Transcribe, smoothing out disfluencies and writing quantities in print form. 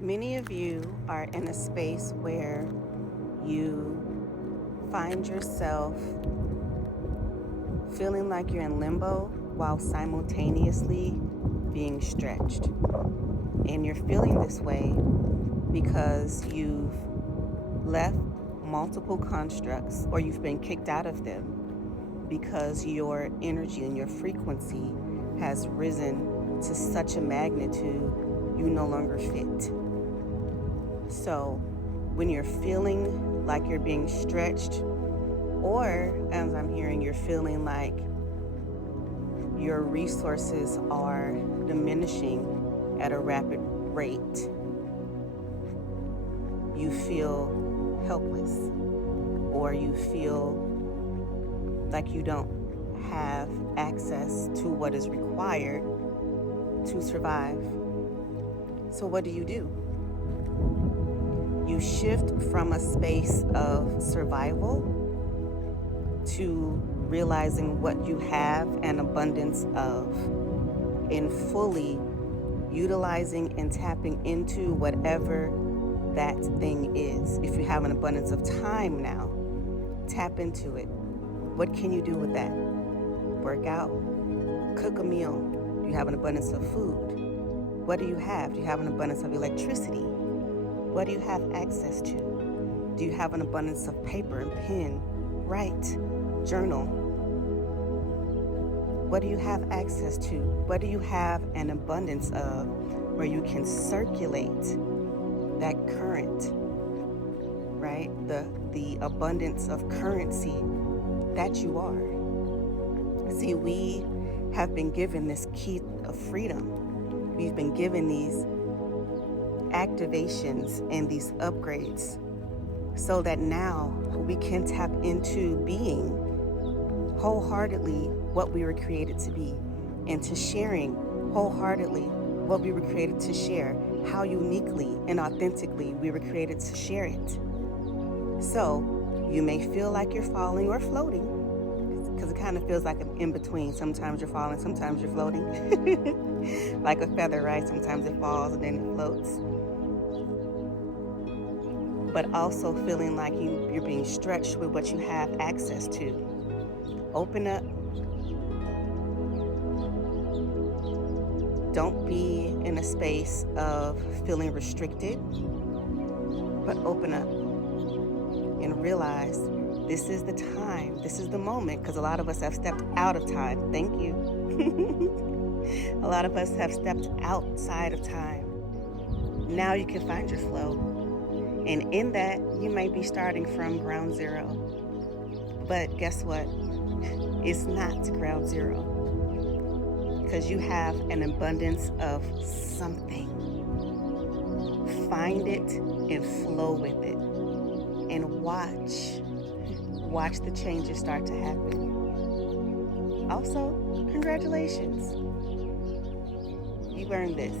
Many of you are in a space where you find yourself feeling like you're in limbo while simultaneously being stretched. And you're feeling this way because you've left multiple constructs or you've been kicked out of them because your energy and your frequency has risen to such a magnitude you no longer fit. So when you're feeling like you're being stretched, or as I'm hearing, you're feeling like your resources are diminishing at a rapid rate, you feel helpless, or you feel like you don't have access to what is required to survive. So what do? You shift from a space of survival to realizing what you have an abundance of, and fully utilizing and tapping into whatever that thing is. If you have an abundance of time now, tap into it. What can you do with that? Work out, cook a meal. Do you have an abundance of food? What do you have? Do you have an abundance of electricity? What do you have access to? Do you have an abundance of paper and pen? Write, journal. What do you have access to? What do you have an abundance of where you can circulate that current, right? The abundance of currency that you are. See, we have been given this key of freedom. We've been given these activations and these upgrades so that now we can tap into being wholeheartedly what we were created to be, and to sharing wholeheartedly what we were created to share, how uniquely and authentically we were created to share it. So you may feel like you're falling or floating, because it kind of feels like an in-between. Sometimes you're falling, sometimes you're floating. Like a feather, right? Sometimes it falls and then it floats. But also feeling like you're being stretched with what you have access to. Open up. Don't be in a space of feeling restricted, but open up and realize this is the time, this is the moment, because a lot of us have stepped out of time. Thank you. A lot of us have stepped outside of time. Now you can find your flow. And in that, you may be starting from ground zero. But guess what? It's not ground zero. Because you have an abundance of something. Find it and flow with it. And watch the changes start to happen. Also, congratulations. You earned this.